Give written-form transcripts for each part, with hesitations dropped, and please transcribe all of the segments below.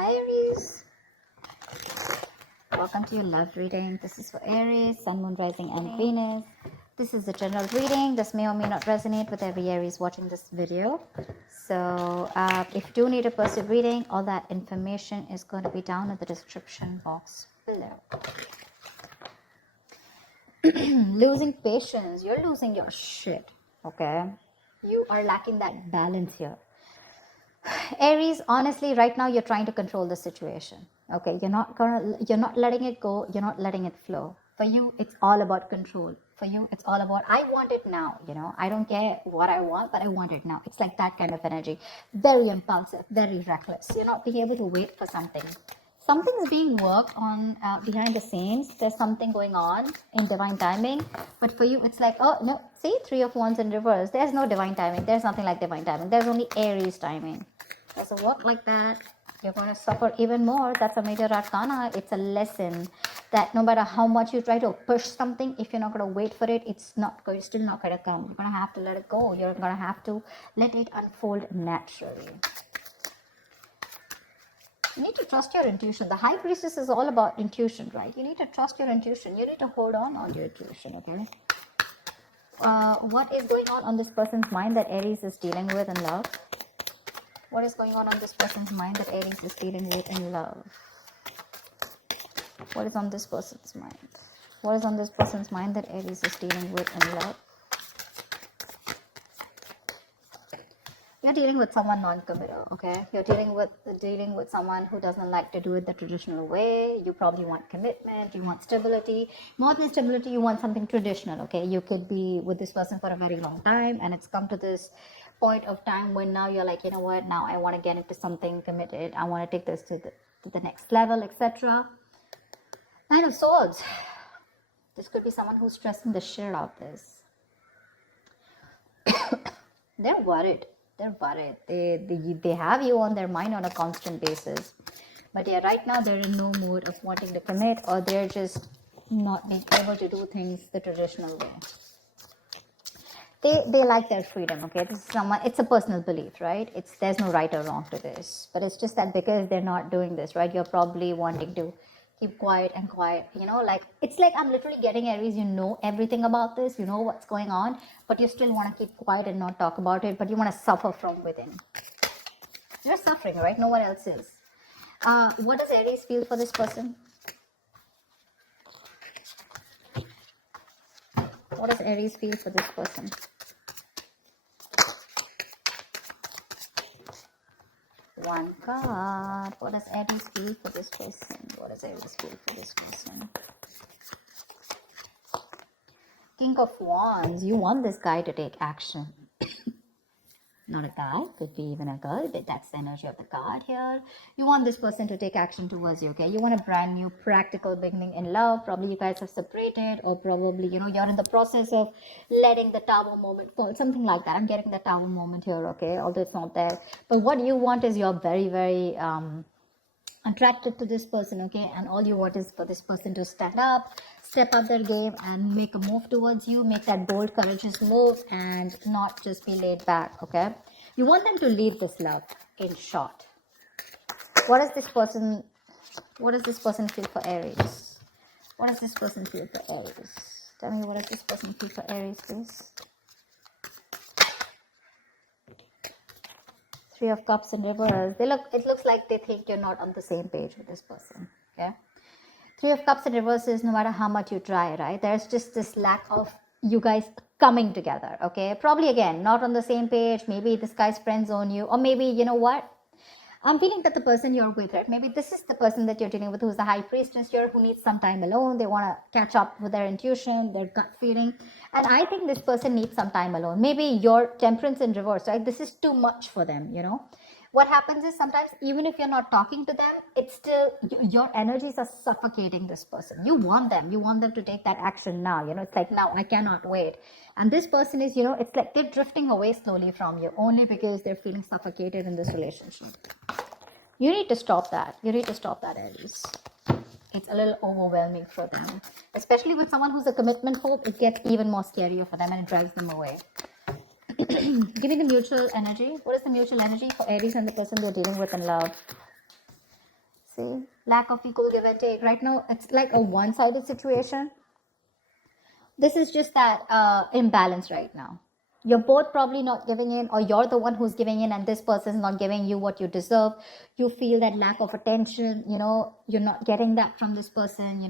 Hi Aries, welcome to your love reading. This is for Aries, Sun, Moon, Rising and Venus. This is a general reading. This may or may not resonate with every Aries watching this video. So if you do need a personal reading, all that information is going to be down in the description box below. Losing patience, you're losing your shit, okay? You are lacking that balance here. Aries, honestly, right now you're trying to control the situation. Okay, you're not letting it go, you're not letting it flow. For you, it's all about control. For you, it's all about I want it now, I don't care what I want, but I want it now. It's like that kind of energy. Very impulsive, very reckless. You're not being able to wait for something. Something's being worked on behind the scenes. There's something going on in divine timing. But for you, it's like, oh, no, see, 3 of Wands in reverse. There's no divine timing. There's nothing like divine timing. There's only Aries timing. Doesn't work like that. You're going to suffer even more. That's a major arcana. It's a lesson that no matter how much you try to push something, if you're not going to wait for it, it's still not going to come. You're going to have to let it go. You're going to have to let it unfold naturally. You need to trust your intuition. The High Priestess is all about intuition, right? You need to trust your intuition. You need to hold on to your intuition, okay? What is going on this person's mind that Aries is dealing with in love? What is going on this person's mind that Aries is dealing with in love? What is on this person's mind? What is on this person's mind that Aries is dealing with in love? You're dealing with someone non-committal, okay? You're dealing with someone who doesn't like to do it the traditional way. You probably want commitment, you want stability. More than stability, you want something traditional, okay? You could be with this person for a very long time, and it's come to this point of time when now you're like, you know what, now I want to get into something committed. I want to take this to the next level, etc. Nine of Swords. This could be someone who's stressing the shit out of this. They're worried. They're worried. They have you on their mind on a constant basis. But yeah, right now they're in no mood of wanting to commit, or they're just not being able to do things the traditional way. They like their freedom, okay? This is someone, it's a personal belief, right? There's no right or wrong to this. But it's just that because they're not doing this, right? You're probably wanting to keep quiet and quiet, like it's like I'm literally getting Aries, you know everything about this, you know what's going on, but you still want to keep quiet and not talk about it, but you want to suffer from within. You're suffering, right? No one else is. What does Aries feel for this person? What does Aries feel for this person? One card. What does Aries feel for this person? What does Aries feel for this person? King of Wands. You want this guy to take action. Not a guy, could be even a girl, but that's the energy of the card here. You want this person to take action towards you, okay? You want a brand new practical beginning in love. Probably you guys have separated, or probably, you're in the process of letting the tower moment fall, something like that. I'm getting the tower moment here, okay? Although it's not there. But what you want is you're very, very attracted to this person, okay? And all you want is for this person to stand up, step up their game, and make a move towards you, make that bold, courageous move, and not just be laid back, okay? You want them to lead this love, in short. What does this person feel for Aries? What does this person feel for Aries? Tell me, what does this person feel for Aries, please? 3 of Cups in reverse. It looks like they think you're not on the same page with this person, okay? 3 of Cups in reverse is no matter how much you try, right? There's just this lack of you guys coming together, okay? Probably, again, not on the same page. Maybe this guy's friend zone you, or maybe, you know what? I'm feeling that the person you're with, right? Maybe this is the person that you're dealing with who's the High Priestess here, who needs some time alone. They want to catch up with their intuition, their gut feeling. And I think this person needs some time alone. Maybe your Temperance in reverse, right? This is too much for them, What happens is sometimes, even if you're not talking to them, it's still, your energies are suffocating this person. You want them to take that action now. It's like, now I cannot wait. And this person is, it's like they're drifting away slowly from you only because they're feeling suffocated in this relationship. You need to stop that. Aries. It's a little overwhelming for them. Especially with someone who's a commitment phobe, it gets even more scarier for them and it drives them away. Give me the mutual energy. What is the mutual energy for Aries and the person they're dealing with in love? See, lack of equal give and take. Right now, it's like a one-sided situation. This is just that imbalance right now. You're both probably not giving in, or you're the one who's giving in and this person's not giving you what you deserve. You feel that lack of attention, you're not getting that from this person, you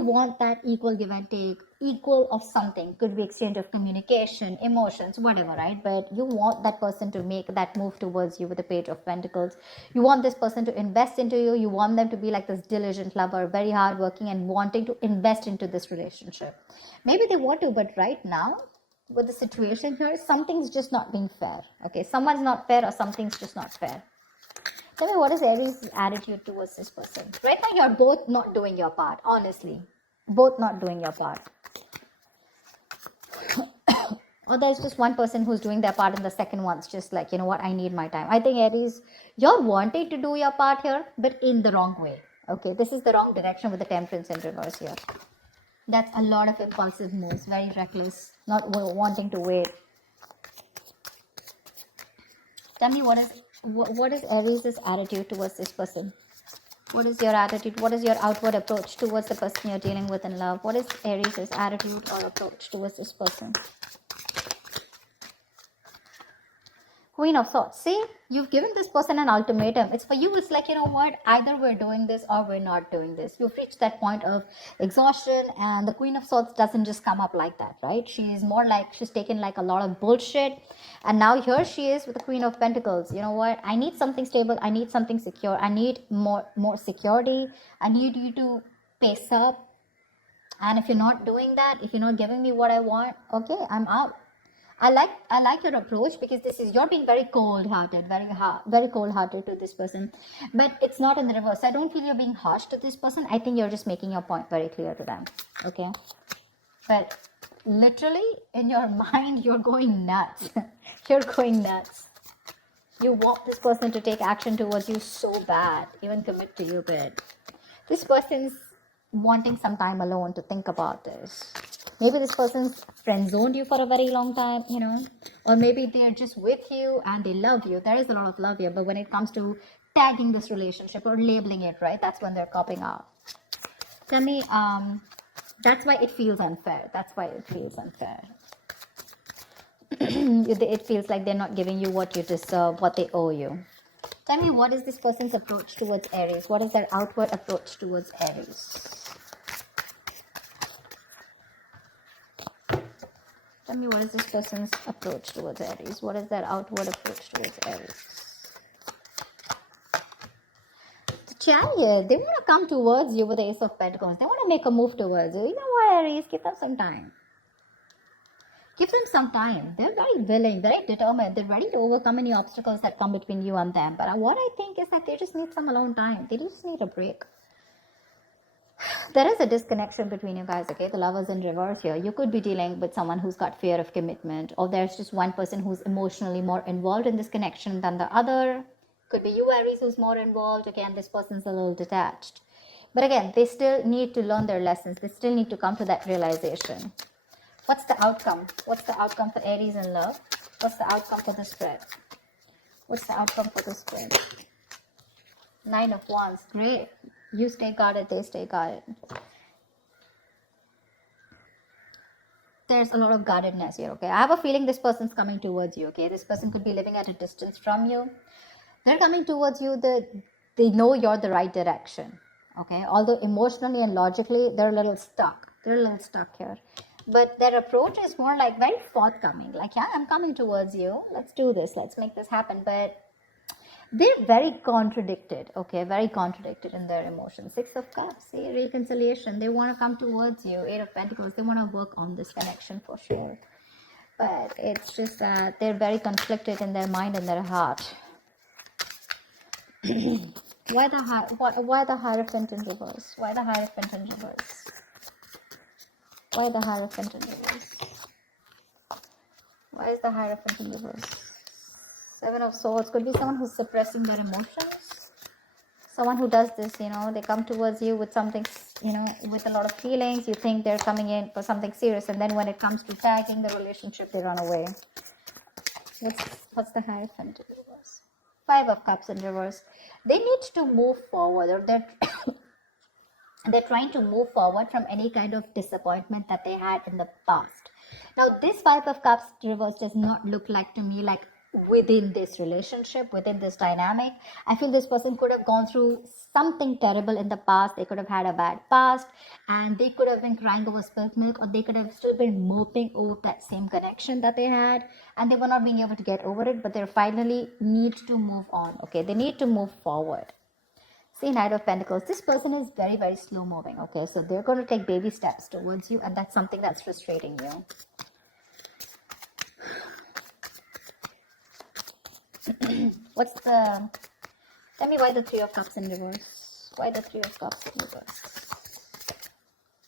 want that equal give and take, equal of something. Could be exchange of communication, emotions, whatever, right? But you want that person to make that move towards you with the Page of Pentacles. You want this person to invest into you. You want them to be like this diligent lover, very hardworking and wanting to invest into this relationship. Maybe they want to, but right now, with the situation here, something's just not being fair. Okay, someone's not fair, or something's just not fair. Tell me, what is Aries' attitude towards this person? Right now, you're both not doing your part, honestly. Both not doing your part. Or there's just one person who's doing their part and the second one's just like, you know what, I need my time. I think Aries, you're wanting to do your part here, but in the wrong way. Okay, this is the wrong direction with the Temperance in reverse here. That's a lot of impulsive moves, very reckless, not wanting to wait. Tell me, what is Aries' attitude towards this person? What is your attitude? What is your outward approach towards the person you're dealing with in love? What is Aries' attitude or approach towards this person? Queen of Swords. See, you've given this person an ultimatum. It's for you. It's like, you know what? Either we're doing this or we're not doing this. You've reached that point of exhaustion, and the Queen of Swords doesn't just come up like that, right? She's more like, she's taken like a lot of bullshit. And now here she is with the Queen of Pentacles. You know what? I need something stable. I need something secure. I need more security. I need you to pace up. And if you're not doing that, if you're not giving me what I want, okay, I'm out. I like your approach, because this is, you're being very cold-hearted, very cold-hearted to this person, but it's not in the reverse. I don't feel you're being harsh to this person. I think you're just making your point very clear to them. Okay, but literally in your mind, you're going nuts. You're going nuts. You want this person to take action towards you so bad, even commit to you, but this person's wanting some time alone to think about this. Maybe this person's friend zoned you for a very long time, or maybe they're just with you and they love you. There is a lot of love here, but when it comes to tagging this relationship or labeling it, right, that's when they're copping out. Tell me, that's why it feels unfair. That's why it feels unfair. It feels like they're not giving you what you deserve, what they owe you. Tell me, what is this person's approach towards Aries? What is their outward approach towards Aries? Tell me, what is this person's approach towards Aries? What is their outward approach towards Aries? The Chariot, they want to come towards you with the Ace of Pentacles. They want to make a move towards you. You know what, Aries? Give them some time. Give them some time. They're very willing, very determined. They're ready to overcome any obstacles that come between you and them. But what I think is that they just need some alone time. They just need a break. There is a disconnection between you guys, okay? The Lovers in reverse here. You could be dealing with someone who's got fear of commitment, or there's just one person who's emotionally more involved in this connection than the other. Could be you, Aries, who's more involved. Again, this person's a little detached. But again, they still need to learn their lessons. They still need to come to that realization. What's the outcome? What's the outcome for Aries in love? What's the outcome for the spread? What's the outcome for the spread? 9 of Wands. Great. You stay guarded, they stay guarded. There's a lot of guardedness here, okay? I have a feeling this person's coming towards you, okay? This person could be living at a distance from you. They're coming towards you. They know you're the right direction, okay? Although emotionally and logically, they're a little stuck. They're a little stuck here. But their approach is more like very forthcoming. Like, yeah, I'm coming towards you. Let's do this. Let's make this happen. But they're very contradicted, okay? Very contradicted in their emotions. 6 of Cups, see, reconciliation. They want to come towards you. 8 of Pentacles. They want to work on this connection for sure. But it's just that they're very conflicted in their mind and their heart. Why the Hierophant in reverse? Why the Hierophant in reverse? Why the Hierophant in reverse? Why is the Hierophant in reverse? 7 of Swords. Could be someone who's suppressing their emotions. Someone who does this, they come towards you with something, with a lot of feelings. You think they're coming in for something serious, and then when it comes to tagging the relationship, they run away. What's the Hierophant in reverse? Five of Cups in reverse. They need to move forward, or they're trying to move forward from any kind of disappointment that they had in the past. Now, this Five of Cups reverse does not look like to me like within this relationship, within this dynamic. I feel this person could have gone through something terrible in the past. They could have had a bad past, and they could have been crying over spilt milk, or they could have still been moping over that same connection that they had, and they were not being able to get over it, but they finally need to move on. Okay, they need to move forward. See, Knight of Pentacles. This person is very, very slow moving. Okay, so they're going to take baby steps towards you, and that's something that's frustrating you. What's the... Tell me why the Three of Cups in reverse. Why the Three of Cups in reverse?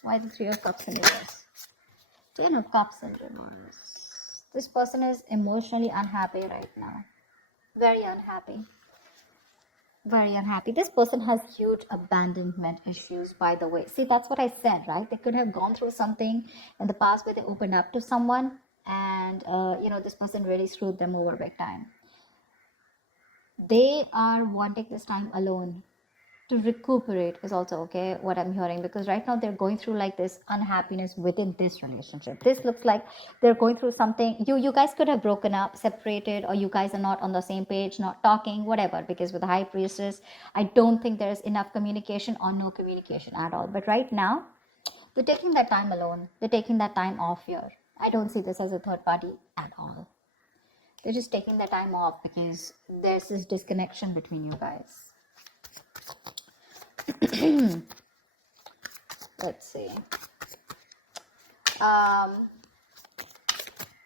Why the Three of Cups in reverse? Ten of Cups in reverse. This person is emotionally unhappy right now. Very unhappy. Very unhappy. This person has huge abandonment issues, by the way. See, that's what I said, right? They could have gone through something in the past where they opened up to someone, and this person really screwed them over big time. They are wanting this time alone to recuperate is also okay, what I'm hearing, because right now they're going through like this unhappiness within this relationship. This looks like they're going through something. You guys could have broken up, separated, or you guys are not on the same page, not talking, whatever, because with the High Priestess, I don't think there's enough communication or no communication at all. But right now, they're taking that time alone. They're taking that time off here. I don't see this as a third party at all. They're just taking the time off because there's this disconnection between you guys. Let's see.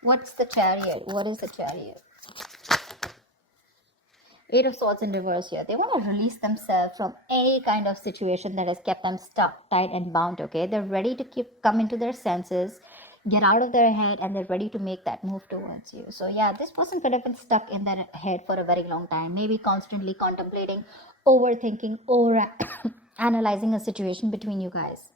What's the Chariot? What is the Chariot? Eight of Swords in reverse here. They want to release themselves from any kind of situation that has kept them stuck, tied, and bound. Okay, they're ready to come into their senses, get out of their head, and they're ready to make that move towards you. So yeah, this person could have been stuck in their head for a very long time, maybe constantly contemplating, overthinking, over analyzing a situation between you guys.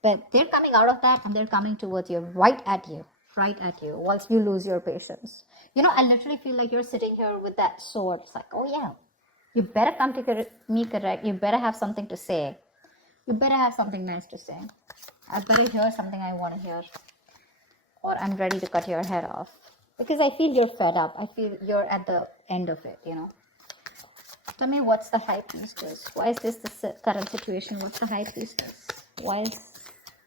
But they're coming out of that, and they're coming towards you, right at you, once you lose your patience. I literally feel like you're sitting here with that sword. It's like, oh yeah, you better come to me correct. You better have something to say. You better have something nice to say. I better hear something I want to hear, or I'm ready to cut your head off, because I feel you're fed up. I feel you're at the end of it, Tell me, what's the High Priestess? Why is this the current situation? What's the High Priestess? Why is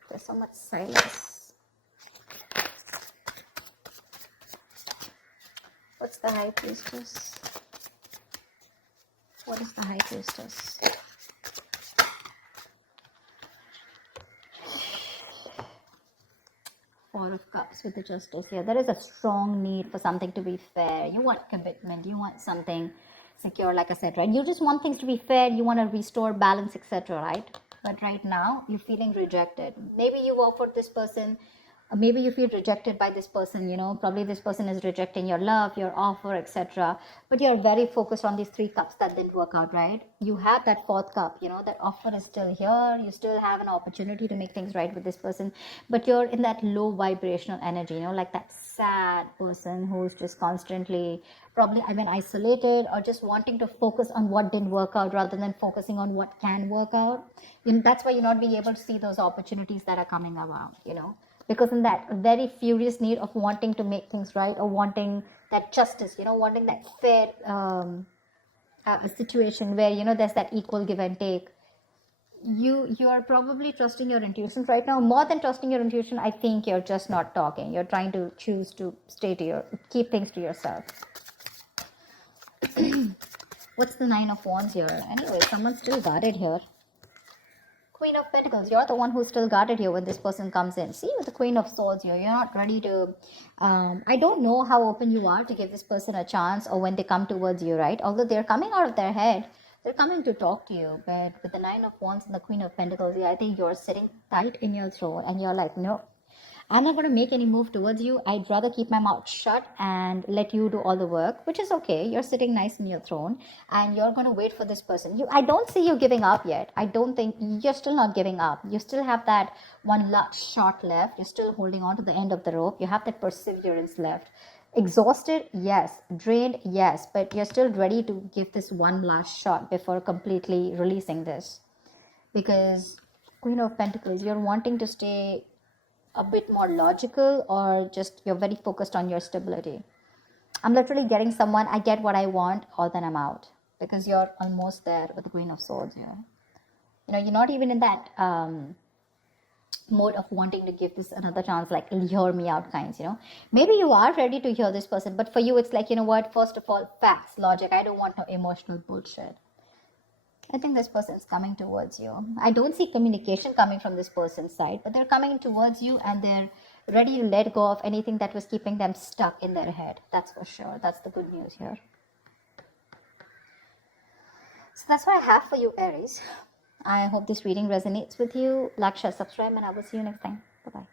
there so much silence? What's the High Priestess? What is the High Priestess? Four of Cups with the Justice here. There is a strong need for something to be fair. You want commitment. You want something secure, like I said, right? You just want things to be fair. You want to restore balance, etc., right? But right now, you're feeling rejected. Maybe you work for this person. Maybe you feel rejected by this person, probably this person is rejecting your love, your offer, etc. But you're very focused on these three cups that didn't work out, right? You have that fourth cup, that offer is still here. You still have an opportunity to make things right with this person, but you're in that low vibrational energy, like that sad person who's just constantly probably isolated, or just wanting to focus on what didn't work out rather than focusing on what can work out. That's why you're not being able to see those opportunities that are coming around, because in that very furious need of wanting to make things right, or wanting that justice, wanting that fair situation where, there's that equal give and take. You are probably trusting your intuition right now. More than trusting your intuition, I think you're just not talking. You're trying to choose to keep things to yourself. What's the Nine of Wands here? Anyway, someone's still guarded here. Queen of Pentacles, you're the one who's still guarded here when this person comes in. See, with the Queen of Swords here, you're not ready to... I don't know how open you are to give this person a chance, or when they come towards you, right? Although they're coming out of their head, they're coming to talk to you. But with the Nine of Wands and the Queen of Pentacles, yeah, I think you're sitting tight in your throne, and you're like, no, I'm not going to make any move towards you. I'd rather keep my mouth shut and let you do all the work, which is okay. You're sitting nice in your throne, and you're going to wait for this person. I don't see you giving up yet. I don't think you're still not giving up. You still have that one last shot left. You're still holding on to the end of the rope. You have that perseverance left. Exhausted, yes. Drained, yes. But you're still ready to give this one last shot before completely releasing this. Because Queen of Pentacles, you're wanting to stay a bit more logical, or just you're very focused on your stability. I'm literally getting someone, I get what I want, or then I'm out. Because you're almost there with the Queen of Swords here. You're not even in that mode of wanting to give this another chance, like hear me out kinds. Maybe you are ready to hear this person, but for you it's like, what, first of all, facts, logic. I don't want no emotional bullshit. I think this person is coming towards you. I don't see communication coming from this person's side, but they're coming towards you and they're ready to let go of anything that was keeping them stuck in their head. That's for sure. That's the good news here. So that's what I have for you, Aries. I hope this reading resonates with you. Like, share, subscribe, and I will see you next time. Bye-bye.